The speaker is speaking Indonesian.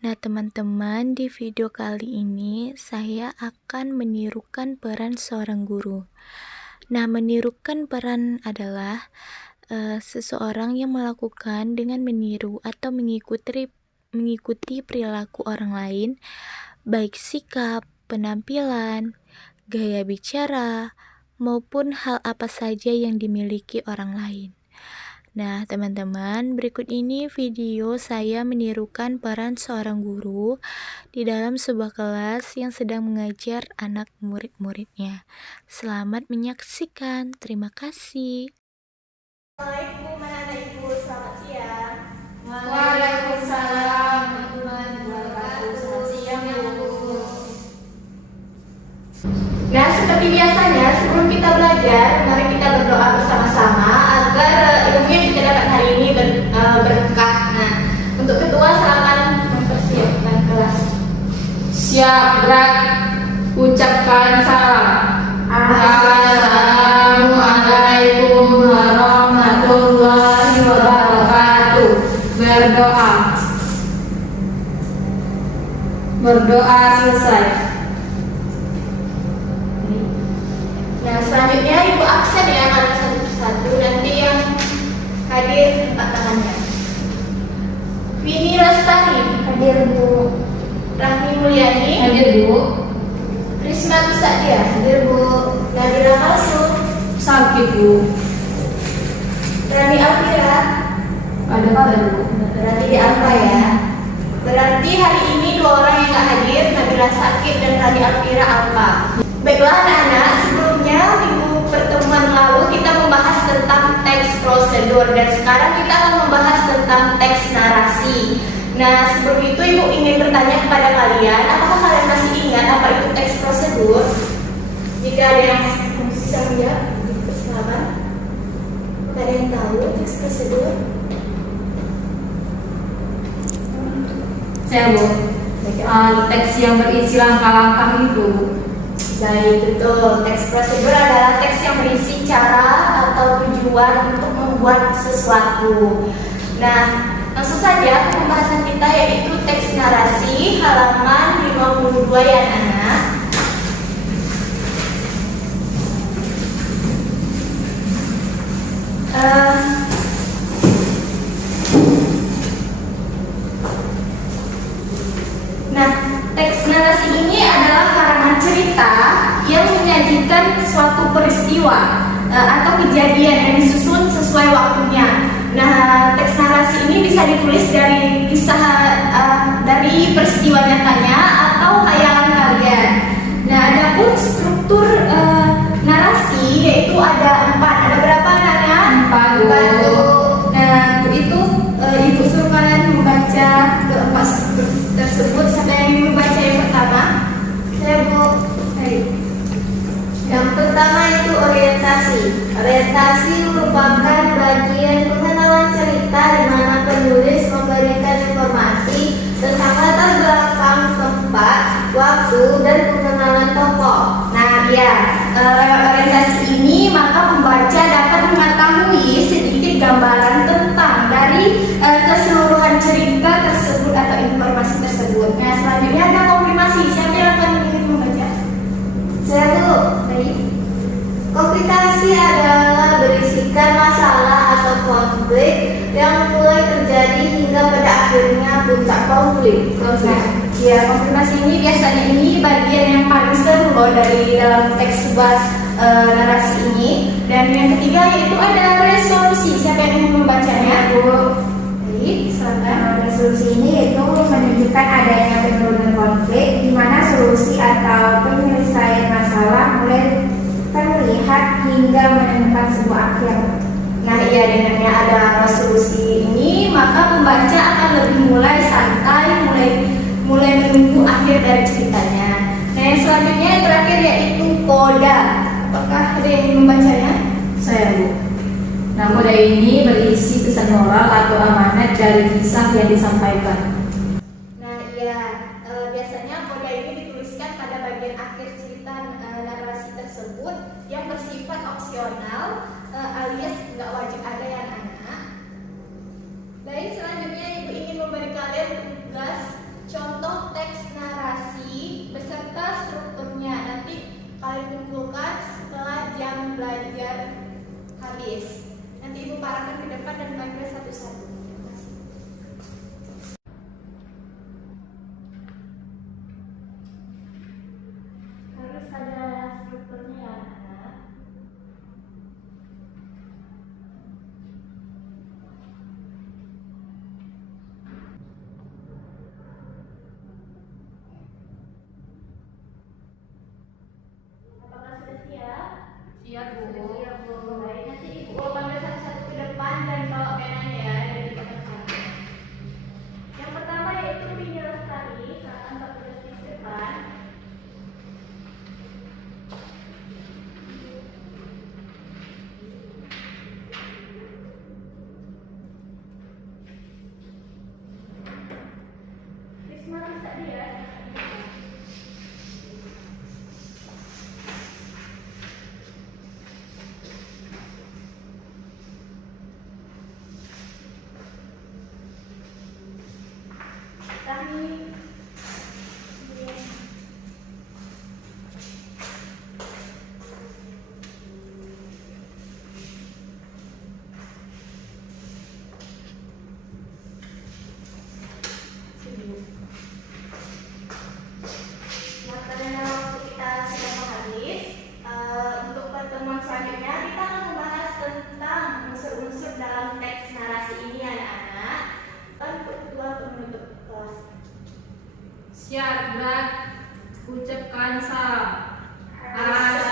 Nah, teman-teman, di video kali ini saya akan menirukan peran seorang guru. Nah, menirukan peran adalah seseorang yang melakukan dengan meniru atau mengikuti perilaku orang lain, baik sikap, penampilan, gaya bicara, maupun hal apa saja yang dimiliki orang lain. Nah, teman-teman, berikut ini video saya menirukan peran seorang guru di dalam sebuah kelas yang sedang mengajar anak murid-muridnya. Selamat menyaksikan. Terima kasih. Assalamualaikum anak-anak ibu, selamat siang. Waalaikumsalam warahmatullahi wabarakatuh. Selamat siang Bu. Nah, seperti biasanya sebelum kita belajar, mari kita berdoa bersama-sama agar ilmu yang kita dapat hari ini berkah. Nah, untuk ketua silakan mempersiapkan kelas. Siap gerak, ucapkan salam. Assalamualaikum warahmatullahi wabarakatuh. Berdoa selesai. Nah, selanjutnya ibu absen ya, mana satu persatu. Nanti yang hadir angkat tangannya. Vini Rastani Hadir Bu. Rahmi Mulyani Hadir Bu. Risma Tusadia hadir Bu. Nadira Masuk Sakit Bu. Rani Alfira Ada kabar Bu. berarti di Alfa ya. Berarti hari ini dua orang yang nggak hadir, Nabila Sakit dan Rani Alfira Alfa. Baiklah anak-anak, sebelumnya minggu pertemuan lalu kita membahas tentang teks prosedur dan sekarang kita akan membahas tentang teks narasi. Nah, sebelum itu ibu ingin bertanya kepada kalian, apakah kalian masih ingat apa itu teks prosedur? Jika ada yang bisa menjawab, silakan. Apakah ada yang tahu teks prosedur? Saya Bu. Teks yang berisi langkah-langkah itu. Baik, betul. Teks prosedur adalah teks yang berisi cara atau tujuan untuk membuat sesuatu. Nah, langsung saja ke pembahasan kita yaitu teks narasi halaman 52 ya anak. Nah, teks narasi ini adalah karangan cerita yang menyajikan suatu peristiwa atau kejadian yang disusun sesuai waktunya. Nah, teks narasi ini bisa ditulis dari kisah dari peristiwa nyatanya atau khayalan kalian. Nah, adapun struktur narasi yaitu ada 4. Ada berapa anaknya? 4 Bu. Nah, untuk itu ibu suruh kalian membaca keempat tersebut. Siapa yang ingin membaca yang pertama? Saya Bu. Baik. Yang pertama itu orientasi. Orientasi merupakan bagian pengenalan cerita di mana penulis memberikan informasi tentang latar belakang, tempat, waktu, dan pengenalan tokoh. Nah, ya, orientasi ini maka pembaca dapat mengetahui sedikit gambaran tentang dari keseluruhan cerita tersebut atau informasi tersebut. Nah, selanjutnya ada komprimasi. Siapa yang akan ingin membaca? Saya Bu. Baik. Komplikasi adalah berisikan masalah atau konflik yang mulai terjadi hingga pada akhirnya puncak konflik. Ya, komplikasi ini biasanya ini bagian yang paling seru loh dari dalam teks sebuah narasi ini. Dan yang ketiga yaitu ada resolusi. Siapa yang ingin membacanya? Bu. Baik, silakan. Resolusi ini yaitu menunjukkan adanya penurunan konflik di mana solusi atau penyelesaian masalah mulai terlihat hingga menemukan sebuah akhir. Nah, iya, dengannya ada resolusi ini maka pembaca akan lebih mulai santai, mulai menunggu akhir dari ceritanya. Nah, yang selanjutnya yang terakhir yaitu koda. Apakah ada yang ingin membacanya? Saya Bu. Nah, kode ini berisi pesan moral atau amanat dari kisah yang disampaikan. Nah, iya, biasanya kode ini dituliskan pada bagian akhir cerita narasi tersebut yang bersifat opsional alias nggak wajib ada yang anak. Baik, selanjutnya ibu ingin memberi kalian tugas akan panggil satu-satu. Terima kasih. Harus ada strukturnya ya anak-anak. Apakah sudah siap? Siap, Bu. Siap, Bu. Baik, nanti Ibu panggil satu-satu ke depan dan bawa penanya ya dari depan. Yang pertama yaitu Winnie Lestari, silakan Pak tulis di depan. Risma bisa dia. Kami Nah, karena waktu kita sudah habis, untuk pertemuan selanjutnya kita akan membahas tentang unsur-unsur dalam teks narasi ini anak-anak. Kan ketua penutup kelas. Siap, gerak. Ucapkan salam. Assalamualaikum